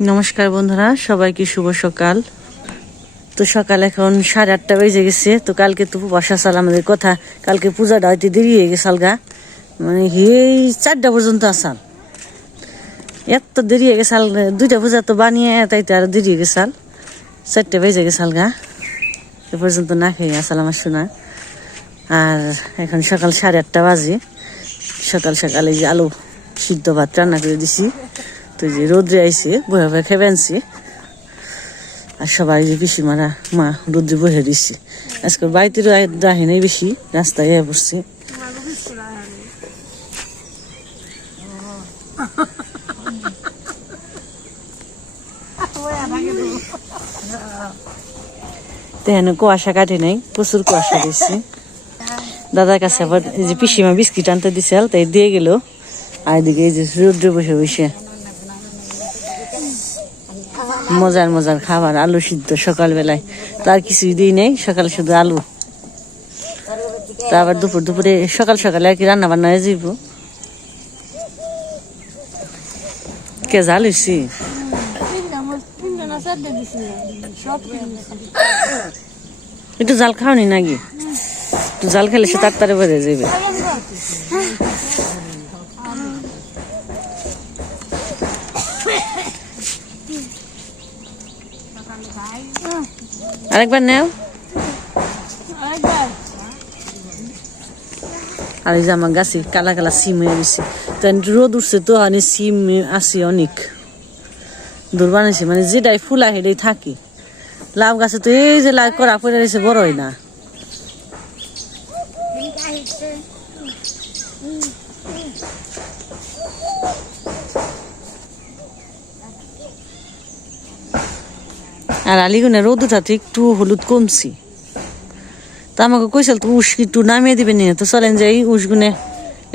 নমস্কার বন্ধুরা, সবাইকে শুভ সকাল। তো সকাল এখন 8:30 বেজে গেছে। তো কালকে তো বর্ষা সাল আমাদের কথা, কালকে পূজাটা হয়তো দেরি হয়ে গেছে আলগা, মানে এই 4টা পর্যন্ত আসাল, এত দেরি হয়ে গেছে। 2টা পূজা তো বানিয়ে তাই তো আরো দেরি হয়ে গেছে, 4টা বেজে গেছে আলগা, এ পর্যন্ত না খেয়ে আসাল আমার শোনা। আর এখন সকাল 8:30 বাজে। সকাল সকালে যে আলু সিদ্ধ ভাত রান্না করে দিছি, তো যে রোদ্রে আইসে বয়ে বয়ে খেয়ে আনছি। আর সবাই যে পিসিমারা মা রোদ্রে বহে দিচ্ছে। আজকে বাড়িতে রাহি নেই বেশি, রাস্তায় এ পড়ছে। তেহেন কুয়াশা কাটে নাই, প্রচুর কুয়াশা দিচ্ছে। দাদার কাছে আবার এই যে পিসিমা বিস্কিট আনতে দিছে, তাই দিয়ে গেল। আর এদিকে এই যে রোদ্রে বসে বসে মজার মজার খাবার, আলু সিদ্ধ সকালবেলায়। তার কিছুই দিই নেই, সকাল শুধু আলু। তা আবার দুপুরে সকাল সকালে আর কি রান্না বান্না হয়ে যাইব। কে জাল হইছি একটু জাল খাওনি নাকি? একটু জাল খেলে সে তাড়াতাড়ি বেড়ে যাবে। আরেকবার নেও। আর এই যে আমার গাছে কালা কালা সিম হয়ে গেছে, তো রোদ উঠছে তো মানে সিম আছে অনেক দূর বানাইছে, মানে যেটাই ফুলা সেটাই থাকি। লাউ গাছে তো এই যে লাউ করা পড়ে রয়েছে, বড় হয় না। আর আলিগুনে রোদ উঠাতে একটু হলুদ কমছি। তা আমাকে কইসাল তো উস একটু নামিয়ে দিবে নিয়ে, তো চলেন যাই উসগুনে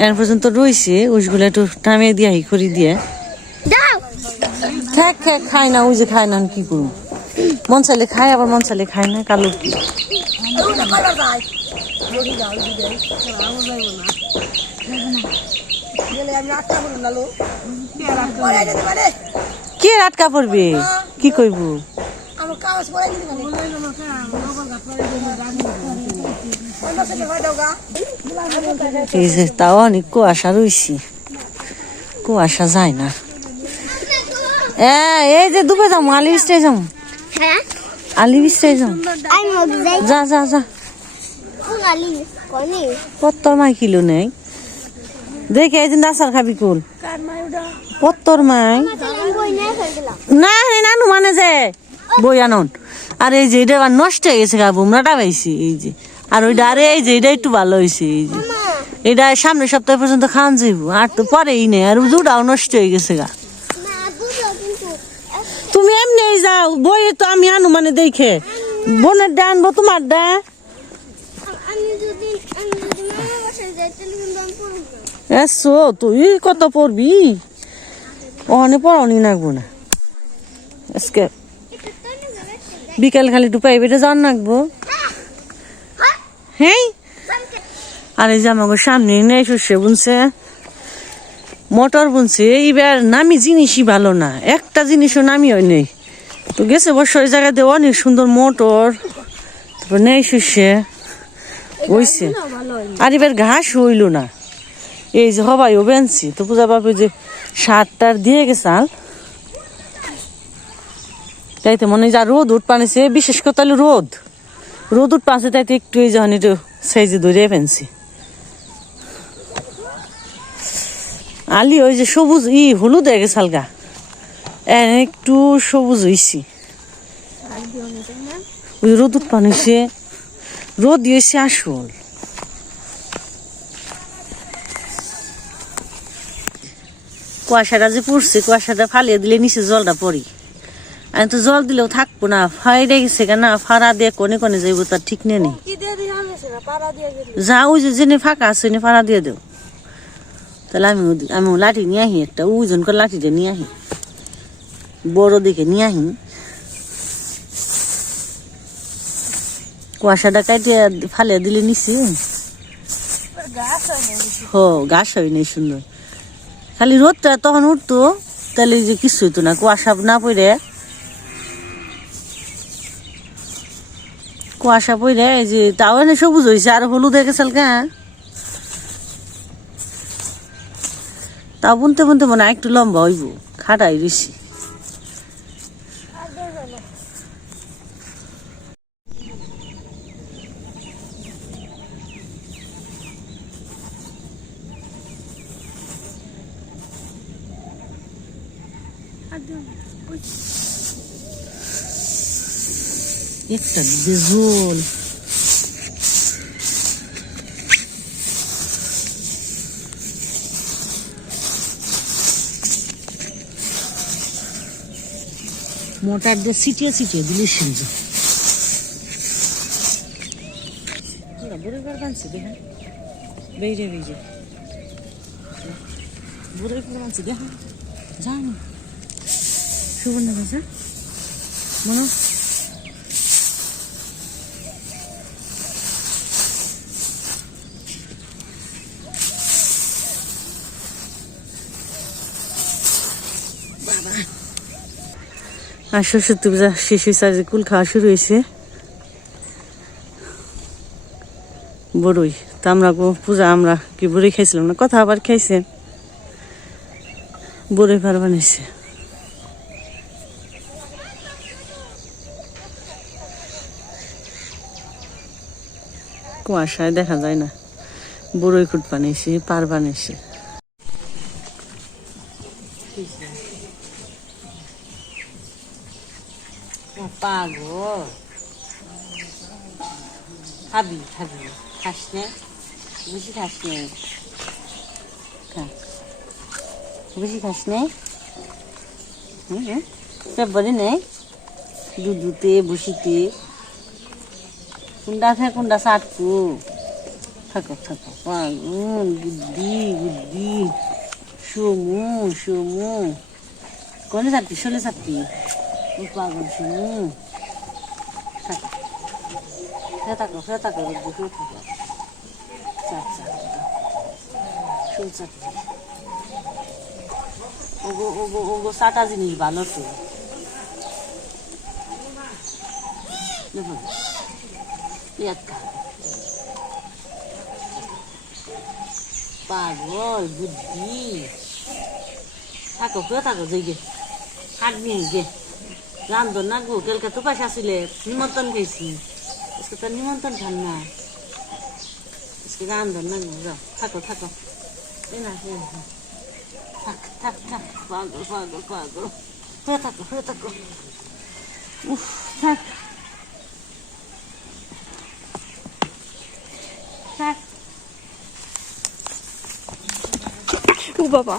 এর পর্যন্ত রয়েছে, উসগুলো একটু নামিয়ে দিয়ে করি দিয়ে খাই না। ওই যে খায় না, কি করবো? মন চাইলে খায়, আবার মন চাইলে খায় না। কালো কি কে আটকা পড়বে, কি করব? এই যে তাও অনেক কুয়াশা রয়েছি, কুয়াশা যায় না। এই যে দুপুরে যাবো, আলি বিস্তায় যাবো, আলি বিস্তায় যাবো। যা যা যা, পত্তর মাই কিলো নেই দেখে এই দিন আচার খাবি কুল পত্তর মাই না নানু মানে যে বই আনন। আর এই যে এটা আবার নষ্ট হয়ে গেছে, গা বুমরাটা পাইছি এই যে। আর ওইটা আরে এই যে এটা একটু ভালো হয়েছে, এই যে এটা সামনের সপ্তাহ পর্যন্ত খাওয়ান যাইব। আর তো পরেই নেই, আর দুটাও নষ্ট হয়ে গেছে গা। তুমি এমনি যাও, বইয়ে তো আমি আনু মানে দেখে বোনের ডা আনবো, তোমার ডা এসো। তুই কত পড়বি, ওখানে পড়ানি লাগবো না। আজকে বিকাল খালি একটু প্রাইভেটে যাওয়ার লাগবো। হ্যাঁ, আর এই যে আমাকে সামনে নেই শস্য বুনছে, মটর বুনছে। এইবার নামি জিনিসই ভালো না, একটা জিনিসও নামি হয় নেই। তো গেছে বর্ষ ওই জায়গাতে অনেক সুন্দর মটর, তারপর নেই শস্য হইছে। আর এবার ঘাস হইল না, এই যে হবাইও বেনছি। তো পূজা বাবু যে সারটার দিয়ে গেছাল, তাইতে মনে হয় যা রোদ উঠ পানিছে, বিশেষ করে তাহলে রোদ উঠ পানিছে, তাইতে একটু এই যখন একটু সাইজে ধরে ফেনছি। আলি ওই যে সবুজ হলুদ হয়ে গেছে হালকা, একটু সবুজ হয়েছি। ওই রোদ উঠ পানিছে, রোদ দিয়েছে আসল। কুয়াশাটা যে পড়ছে, কুয়াশাটা ফালিয়ে দিলে নিচে জলটা পড়ি। আমি তো জল দিলেও থাকবো না, ফাইডে গেছে কেনা, ফাড়া দিয়ে কোনে কোনে যাইব তার ঠিক নেই। যা ওই যে জেনে ফাঁকা আছে ফাড়া দিয়ে দেও। তাহলে আমি লাঠি নিয়ে আহি, একটা ওজন করে লাঠিটা নিয়ে আহি, বড় দেখে নিয়ে আহি। কুয়াশাটা কাটিয়ে ফালিয়ে দিলে নিচে গাছ হয় নাই সুন্দর। খালি রোদটা তখন উঠতো, তাহলে যে কিছু হইতো না, কুয়াশা না পড়ে এই যে তাও এনে সবুজ হয়েছে আর হলুদ হয়ে গেছে হালকা। তাও বুনতে বুনতে মনে হয় একটু লম্বা হইব, খাটাই রয়েছি। একটা জল মোটর দিয়ে ছিটিয়ে দিলে শুনছে বুড়ি বার বানছে দেখা বেজে বুড়ি বানছে দেখা জানি সুবর্ণ বাজা মনে আর সরস্বতী পূজা শেষ হয়েছে, আজ কুল খাওয়া শুরু হয়েছে বড়ই। তো আমরা পূজা আমরা কি বড়ই খাইছিলাম না, কথা আবার খাইছেন বড়ই ভার বানিয়েছে। কুয়াশায় দেখা যায় না, বড়ই কুট বানিয়েছে, পার বানিয়েছে। পাগল খাবি খাস নে, বেশি খাস নে, বেশি খাস নে, পেপারে নেই দুধুতে বসিতে কোনটা চাটকু থাকো পাগল বুদ্ধি সমু কোনে চাপি শোলে চাপি পাগল সমু থাকো ওগো চাটা জিনিস ভালো তো পাগল বুদ্ধি থাকো যে হাঁটবি গে রান্ধন না গো, কালকে তো পয়সা ছিল নিমন্ত্রণ গেছি, আজকে তো নিমন্ত্রণ খান না, আজকে রান্ধন না গো, যাও থাকো থাক পাগল হয়ে থাকো উফ থাক ও বাবা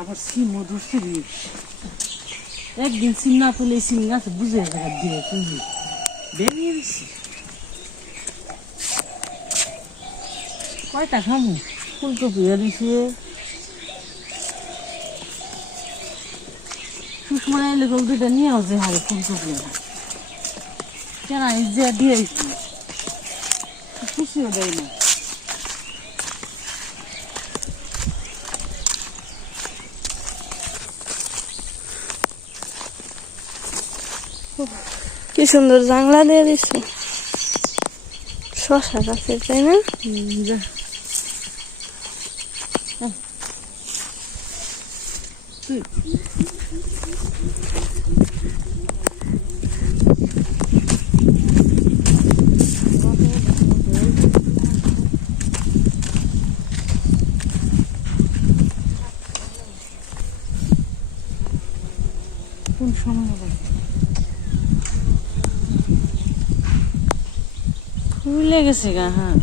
আবার সিম ধরছে একদিন সিম না পেলে সিম গাছে বুঝে দিয়ে তুমি বেরিয়ে দিছি কয়টা খামু ফুলকপি দিছে সুষমা এলে দুটা নিয়ে আসে হারে ফুলকপি কেন যে দিয়েছি খুশিও দেয় না। কি সুন্দর জানলা দিয়ে দিচ্ছে, শশা গাছের তাই না? কোন সময় হবে ভুলে গেছে গা। হ্যাঁ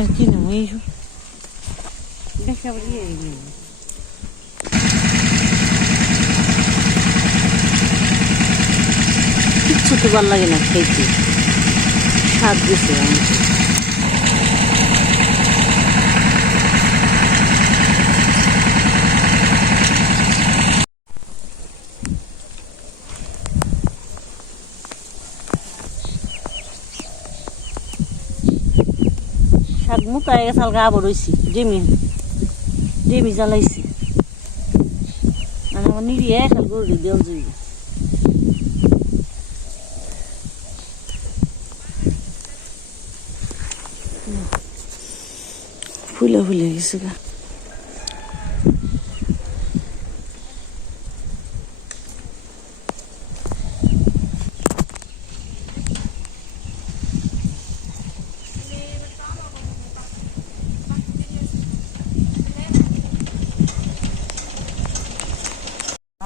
আর কি নেব এই দেখা কিচ্ছু তো ভাল লাগে না খাইতে, স্বাদ দিছে আমাকে। শাক মোটা গেছে হালকা আবার রয়েছি ডেমি ডেমি জ্বালাইছি মানে আমার নিরিয়ে খাল করে দেওয়া যাইব ফুলে ফুলে গেছে গা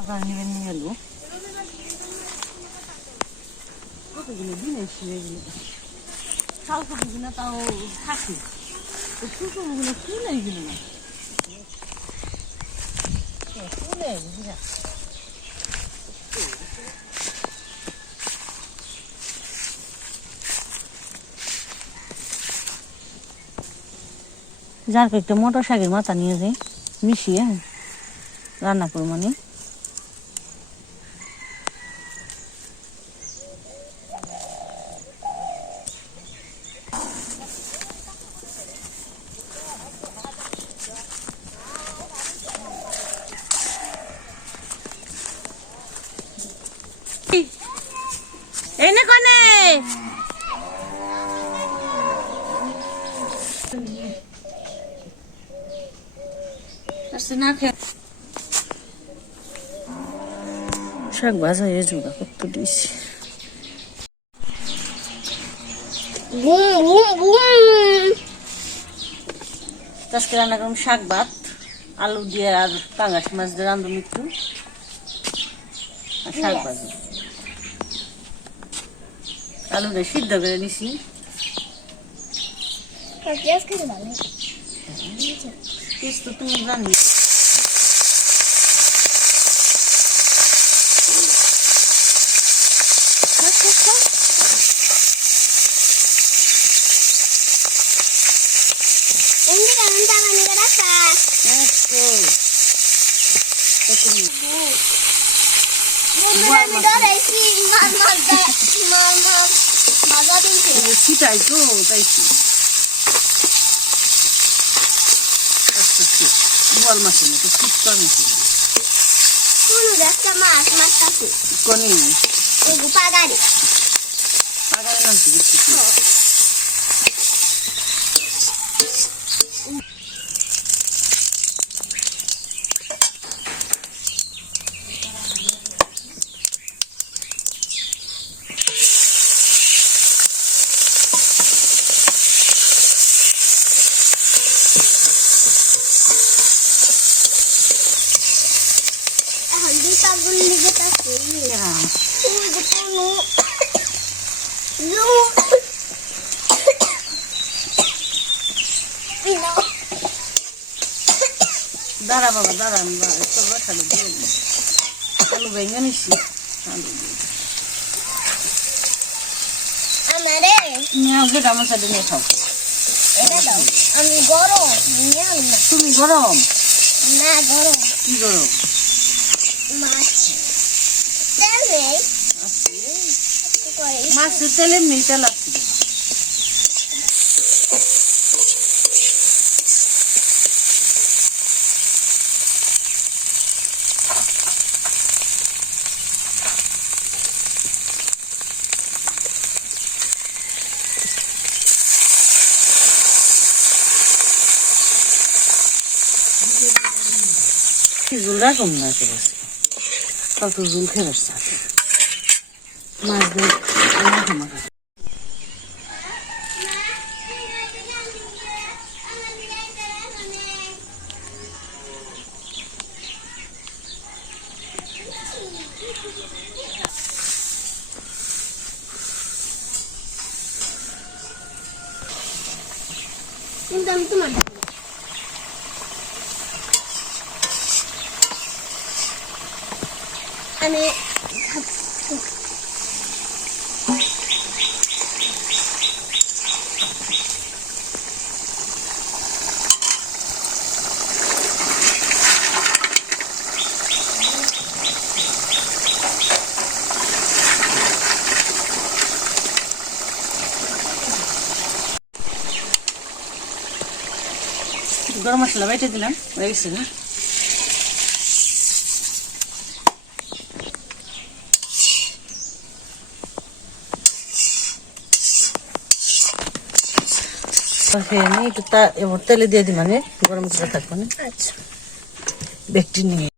আবার নিয়ে নিয়ে এলো কতগুলো দিন এসে এগুলো শাল কতগুলো তাও থাকে তো শুকনোগুলো ফুলে এগুলো না ফুলে বুঝা যার একটা মোটর শাকের মাথা নিয়ে যাই মিশিয়ে রান্না করবো মানে এনে কোনে শাক ভাজা হয়ে জোগা করতে দিয়েছি আজকে রান্না করলাম শাক ভাত আলু দিয়ে আর পাঙ্গাস মাছ দিয়ে রান্ধুন একটু আর শাক ভাজি আলুটা সিদ্ধ করে নিছি তো তুমি জানি ছিটাই তো তাই বল মাছের মতো ফুটকা মিশি কনি পাগারে নাম কি দেখছি দাঁড়া বাবা দাঁড়া একটু বসালো দিয়ে আলু ভেঙে নিচ্ছি আলু দিয়ে আমার সাথে নিয়ে খাও আমি গরম তুমি গরম না গরম কি গরম মাছ তেল নেই মাছের তেল এমনি তেল আসছে জুল রাখুন না কত জুল খেয়ে মাছ দিয়ে কিন্তু আমি তোমার আমি গরম মশলা বেটে দিলাম, হয়ে গেছে না? একটু এবার তেলে দিয়ে দিই, মানে গরম করে থাকবো না, আচ্ছা দেখটি নিয়ে।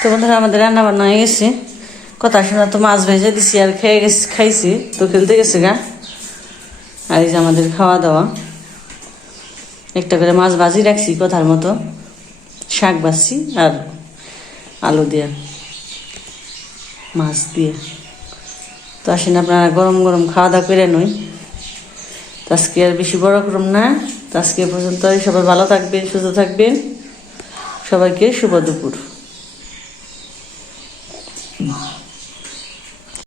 তো বন্ধুরা আমাদের রান্না বান্না হয়ে গেছে, কথা শোনা তো মাছ ভেজে দিছি আর খেয়ে গেছি, খাইছি তো খেলতে গেছে গা। আর এই যে আমাদের খাওয়া দাওয়া, একটা করে মাছ ভাজি রাখছি কথার মতো, শাক ভাজছি আর আলু দিয়ে মাছ দিয়ে। তো আসেন আপনারা গরম গরম খাওয়া দাওয়া করে নই। তো আজকে আর বেশি বড় করম না, তো আজকে এ পর্যন্ত। সবাই ভালো থাকবেন, সুস্থ থাকবেন, সবাইকে শুভ দুপুর।